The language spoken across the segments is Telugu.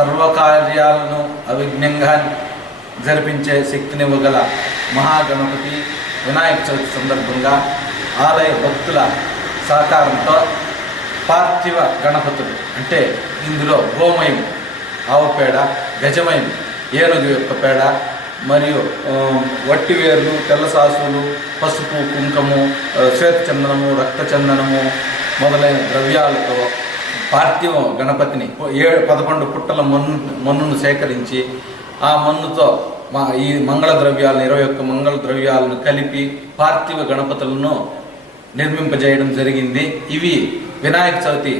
సర్వకార్యాలను అవిఘ్నంగా జరిపించే శక్తినివ్వగల మహాగణపతి వినాయక చవితి సందర్భంగా ఆలయ భక్తుల సహకారంతో పార్థివ గణపతులు అంటే ఇందులో గోమయం, ఆవు పేడ, గజమయం, ఏనుగు యొక్క పేడ మరియు వట్టివేర్లు, తెల్ల సాసులు, పసుపు, కుంకుము, శ్వేతచందనము, రక్తచందనము మొదలైన ద్రవ్యాలతో పార్థివ గణపతిని 11 పుట్టల మన్నును సేకరించి ఆ మన్నుతో ఈ మంగళ ద్రవ్యాలను 21 మంగళ ద్రవ్యాలను కలిపి పార్థివ గణపతులను నిర్మింపజేయడం జరిగింది. ఇవి వినాయక చవితి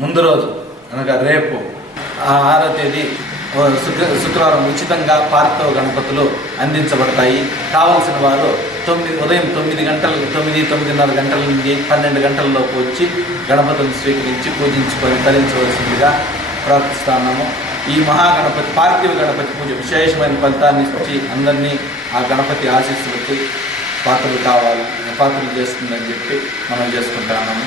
ముందు రోజు అనగా రేపు 6వ తేదీ శుక్రవారం ఉచితంగా పార్థివ గణపతులు అందించబడతాయి. కావలసిన వారు ఉదయం 9:30 గంటల నుండి 12 గంటలలోపు వచ్చి గణపతులను స్వీకరించి పూజించుకొని తరించవలసిందిగా ప్రార్థిస్తున్నాము. ఈ మహాగణపతి పార్థివ గణపతి పూజ విశేషమైన ఫలితాన్ని ఇచ్చి అందరినీ ఆ గణపతి ఆశీస్సులకు పాత్రలు చేస్తుందని చెప్పి మనం చేసుకుంటున్నాము.